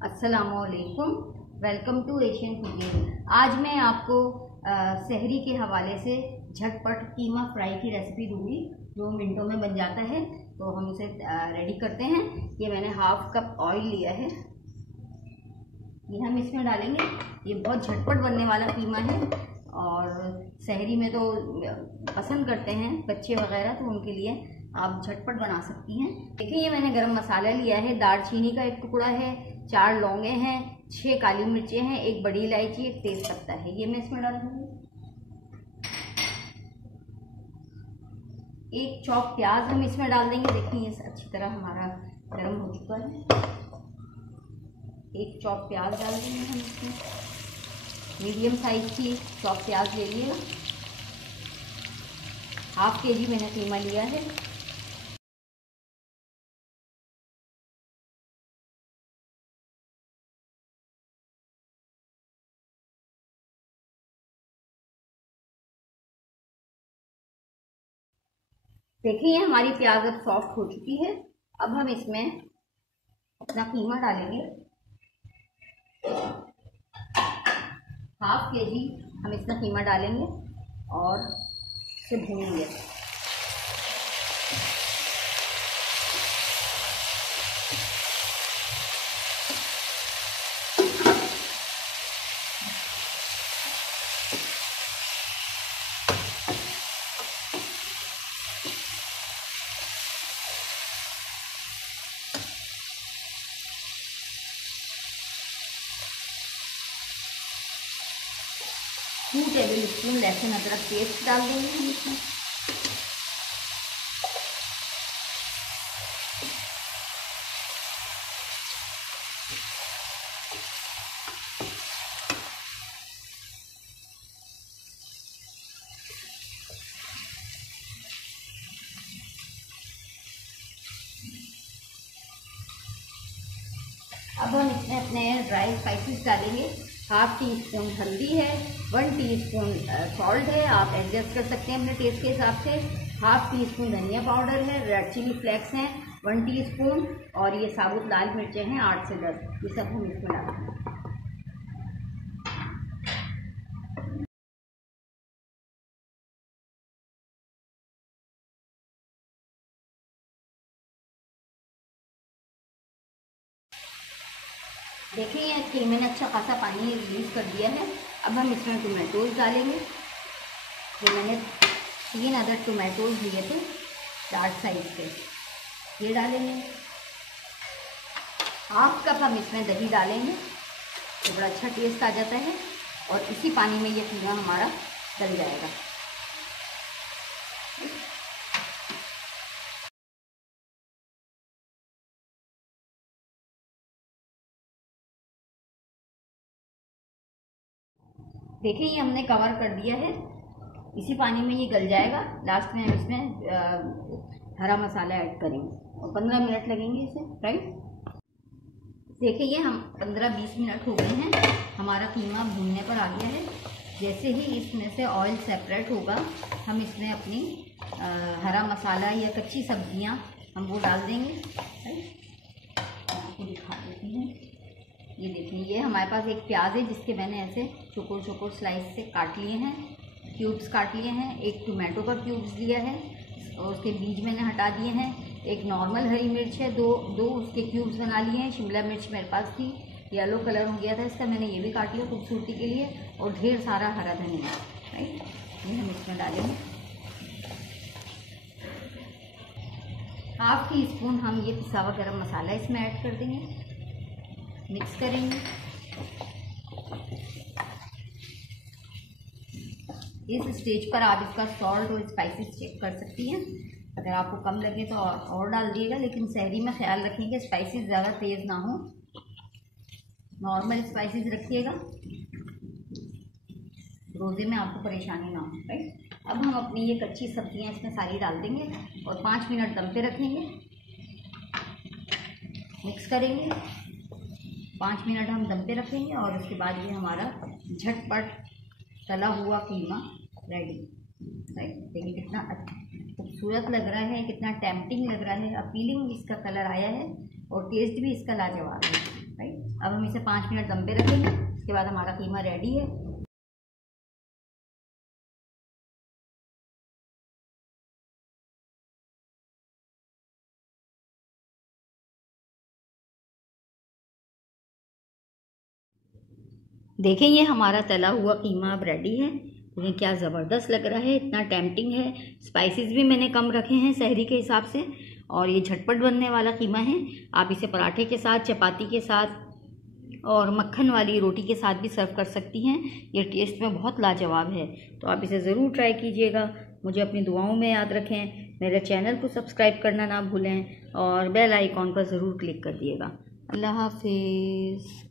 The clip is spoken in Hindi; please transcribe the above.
अस्सलामुअलैकुम, वेलकम टू एशियन कुकिंग। आज मैं आपको सहरी के हवाले से झटपट कीमा फ्राई की रेसिपी दूंगी जो मिनटों में बन जाता है। तो हम उसे रेडी करते हैं। ये मैंने हाफ कप ऑयल लिया है, ये हम इसमें डालेंगे। ये बहुत झटपट बनने वाला कीमा है और सहरी में तो पसंद करते हैं बच्चे वगैरह, तो उनके लिए आप झटपट बना सकती हैं। देखिए, ये मैंने गरम मसाला लिया है, दालचीनी का एक टुकड़ा है, 4 लौंगे हैं, 6 काली मिर्चें हैं, 1 बड़ी इलायची, 1 तेज पत्ता है। ये मैं इसमें डाल दूंगी। 1 चॉप प्याज हम इसमें डाल देंगे। देखिए, ये अच्छी तरह हमारा गरम हो चुका है। 1 चॉप प्याज डाल देंगे हम इसमें। मीडियम साइज की चॉप प्याज ले लिएगा। हाफ केजी मैंने कीमा लिया है। देखिए, हमारी प्याज अब सॉफ्ट हो चुकी है। अब हम इसमें अपना कीमा डालेंगे। हाफ केजी हम इसमें कीमा डालेंगे और इसे भूनेंगे। टू टेबल स्पून लहसुन अदरक पेस्ट डाल देंगे हम इसमें। अब हम इसमें अपने ड्राई स्पाइसेस डालेंगे। हाफ टी स्पून हल्दी है, 1 टीस्पून सॉल्ट है, आप एडजस्ट कर सकते हैं अपने टेस्ट के हिसाब से। हाफ टी स्पून धनिया पाउडर है, रेड चिली फ्लेक्स हैं 1 टीस्पून, और ये साबुत लाल मिर्चें हैं 8 से 10। ये सब हम इसमें डालेंगे। देखिए, ये कीमे ने अच्छा खासा पानी रिलीज कर दिया है। अब हम इसमें टोमेटोज डालेंगे। ये मैंने 3 अदर टोमेटोज लिए थे लार्ज साइज के, ये डालेंगे। हाफ कप हम इसमें दही डालेंगे तो बड़ा अच्छा टेस्ट आ जाता है, और इसी पानी में ये कीमा हमारा गल जाएगा। देखिए, ये हमने कवर कर दिया है, इसी पानी में ये गल जाएगा। लास्ट में हम इसमें हरा मसाला ऐड करेंगे और 15 मिनट लगेंगे इसे, राइट। देखिए, ये हम 15-20 मिनट हो गए हैं, हमारा कीमा भूनने पर आ गया है। जैसे ही इसमें से ऑयल सेपरेट होगा, हम इसमें अपनी हरा मसाला या कच्ची सब्जियां हम वो डाल देंगे, राइट। आपको दिखा देती हूँ। ये देखिए, ये हमारे पास एक प्याज है जिसके मैंने ऐसे चौकोर चौकोर स्लाइस से काट लिए हैं, क्यूब्स काट लिए हैं। 1 टोमेटो का क्यूब्स लिया है और उसके बीज मैंने हटा दिए हैं। 1 नॉर्मल हरी मिर्च है, दो उसके क्यूब्स बना लिए हैं। शिमला मिर्च मेरे पास थी, येलो कलर हो गया था इसका, मैंने ये भी काट लिया खूबसूरती के लिए। और ढेर सारा हरा धनिया, राइट, ये हम इसमें डालेंगे। हाफ टी स्पून हम ये पिसा हुआ गरम मसाला इसमें ऐड कर देंगे, मिक्स करेंगे। इस स्टेज पर आप इसका सॉल्ट और स्पाइसेस चेक कर सकती हैं। अगर आपको कम लगे तो और डाल दिएगा, लेकिन सहरी में ख्याल रखिएगा स्पाइसेस ज़्यादा तेज़ ना हो, नॉर्मल स्पाइसेस रखिएगा, रोज़े में आपको परेशानी ना हो, राइट। अब हम अपनी ये कच्ची सब्जियां इसमें सारी डाल देंगे और 5 मिनट दम पे रखेंगे, मिक्स करेंगे। 5 मिनट हम दम पे रखेंगे और उसके बाद ये हमारा झटपट तला हुआ कीमा रेडी, राइट। देखिए, कितना खूबसूरत लग रहा है, कितना टेम्पटिंग लग रहा है, अपीलिंग इसका कलर आया है और टेस्ट भी इसका लाजवाब है, राइट। अब हम इसे 5 मिनट दम पे रखेंगे। उसके बाद हमारा कीमा रेडी है। देखें ये हमारा तला हुआ कीमा अब रेडी है। देखें क्या ज़बरदस्त लग रहा है, इतना टेम्पटिंग है। स्पाइसेस भी मैंने कम रखे हैं सहरी के हिसाब से, और ये झटपट बनने वाला कीमा है। आप इसे पराठे के साथ, चपाती के साथ और मक्खन वाली रोटी के साथ भी सर्व कर सकती हैं। ये टेस्ट में बहुत लाजवाब है, तो आप इसे ज़रूर ट्राई कीजिएगा। मुझे अपनी दुआओं में याद रखें। मेरे चैनल को सब्सक्राइब करना ना भूलें और बेल आइकॉन पर ज़रूर क्लिक कर दिएगा। अल्लाह हाफिज़।